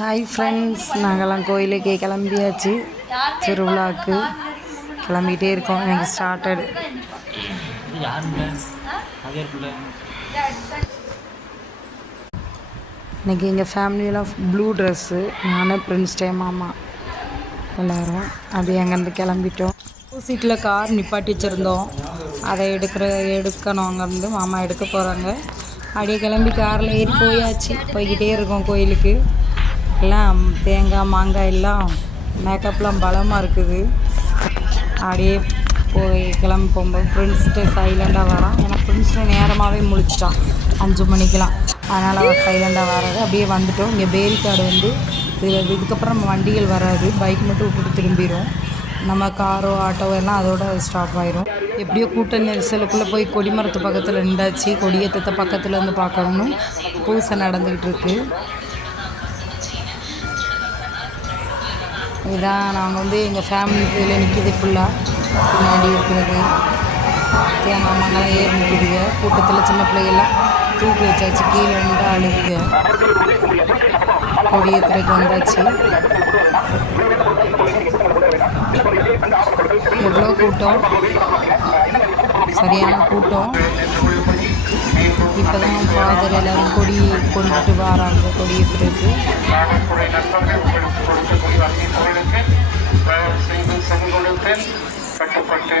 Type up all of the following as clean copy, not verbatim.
Hi friends, நாங்கள்லாம் கோயிலுக்கே கிளம்பியாச்சு. திருவிழாவுக்கு கிளம்பிகிட்டே இருக்கோம். எனக்கு ஸ்டார்டட். இன்றைக்கி எங்கள் ஃபேமிலியில் ப்ளூ ட்ரெஸ்ஸு, நான் பிரின்ஸ் டே மாமா எல்லோரும் அப்படியே அங்கேருந்து கிளம்பிட்டோம். சீட்டில் கார் நிப்பாட்டி வச்சுருந்தோம், அதை எடுக்கணும். அங்கேருந்து மாமா எடுக்க போகிறாங்க. அப்படியே கிளம்பி காரில் ஏறி போய்கிட்டே இருக்கோம் கோயிலுக்கு. எல்லாம் தேங்காய் மாங்காய் எல்லாம் மேக்கப்லாம் பலமாக இருக்குது. அப்படியே போய் கிளம்பி போகும்போது பிரின்ஸ்ட்டு சைலண்டாக வரான். ஏன்னா பிரின்ஸ்ட்டு நேரமாகவே முழிச்சிட்டான் 5 மணிக்கெலாம். அதனால் அவர் சைலண்டாக வராது. அப்படியே வந்துவிட்டோம். இங்கே பேரிக்காடு இதுக்கப்புறம் நம்ம வண்டிகள் வராது, பைக் மட்டும் விட்டுட்டு திரும்பிடும். நம்ம காரோ ஆட்டோவோ எல்லாம் அதோட ஸ்டாப் ஆயிரும். எப்படியோ கூட்ட நெரிசலுக்குள்ளே போய் கொடிமரத்து பக்கத்தில் நின்றாச்சு. கொடியேற்றத்தை பக்கத்தில் இருந்து பார்க்கணும்னு பூசை நடந்துக்கிட்டு இருக்கு. இதுதான் நாங்கள் எங்கள் ஃபேமிலி இதில் நிற்கிது. ஃபுல்லாக பின்னாடி இருக்கிறது தேங்காய் மாங்கெல்லாம் ஏறி நிற்கிதுங்க. கூட்டத்தில் சின்ன பிள்ளைகள்லாம் தூக்கி வச்சாச்சு, கீழே நின்று அழுகுங்க. கொடியேற்றுறதுக்கு வந்தாச்சு. எவ்வளோ கூட்டம், சரியான கூட்டம். இப்போ தான் ஃபாதர் எல்லோரும் கொடி கொண்டுட்டு வராங்க. கொடியேற்றுறதுக்கு கட்டுப்பட்டு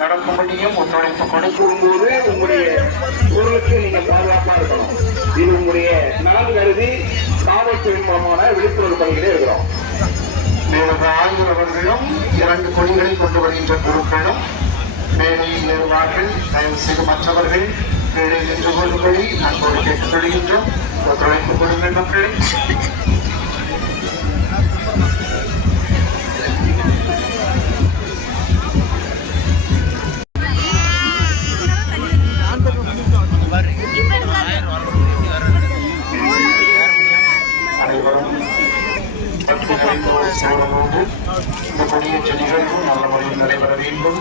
நடக்கும்படியும் ஒத்துழைப்பு கொடுக்கும்போது உங்களுடைய பொருளுக்கு நீங்க பாதுகாப்பாக இருக்கணும். இது உங்களுடைய நலன் கருதி காவல்துறை மூலமான விழிப்புணர்வு பணிகளே இருக்கிறோம். ஆய்வர்களும் 2 கொடிகளை கொண்டு வருகின்ற பொருட்களும் மேடையில் ஏறுவார்கள். தயவு செய்து மற்றவர்கள் கீழே நின்று கொள்ளும்படி அன்போடு கேட்டுக்கொள்கின்றோம். ஒத்துழைப்பு கொடுங்கள் மக்களே. இந்த கொடியேற்ற நிகழ்வு நல்ல முறையில் நடைபெற வேண்டும்.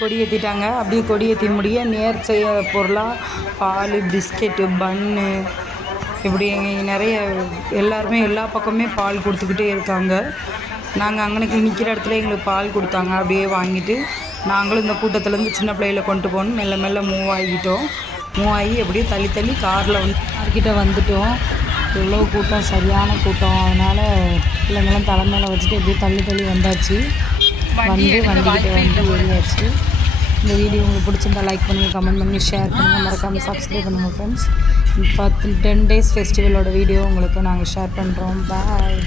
கொடியேற்றிட்டாங்க. அப்படியே கொடியேற்றி முடிய நேர் செய்ய பொருளாக பால், பிஸ்கெட்டு, பன்னு, இப்படி நிறைய எல்லாருமே எல்லா பக்கமே பால் கொடுத்துக்கிட்டே இருக்காங்க. நாங்கள் அங்கனைக்கு நிற்கிற இடத்துல எங்களுக்கு பால் கொடுத்தாங்க. அப்படியே வாங்கிட்டு நாங்களும் இந்த கூட்டத்துலேருந்து சின்ன பிள்ளைகளை கொண்டு போகணும். மெல்ல மெல்ல மூவ் ஆகி அப்படியே தள்ளி காரில் யார்கிட்ட வந்துட்டோம். எவ்வளோ கூட்டம், சரியான கூட்டம். அதனால் பிள்ளைங்களாம் தலைமையில் வச்சுட்டு அப்படியே தள்ளி வந்தாச்சு. வண்டிக்கிட்ட வெளியாச்சு. இந்த வீடியோ உங்களுக்கு பிடிச்சிருந்தா லைக் பண்ணுங்கள், கமெண்ட் பண்ணி ஷேர் பண்ணுங்கள், மறக்காமல் சப்ஸ்கிரைப் பண்ணுங்கள் ஃப்ரெண்ட்ஸ். 10 days ஃபெஸ்டிவலோட வீடியோ உங்களுக்கு நாங்கள் ஷேர் பண்ணுறோம். பாய்.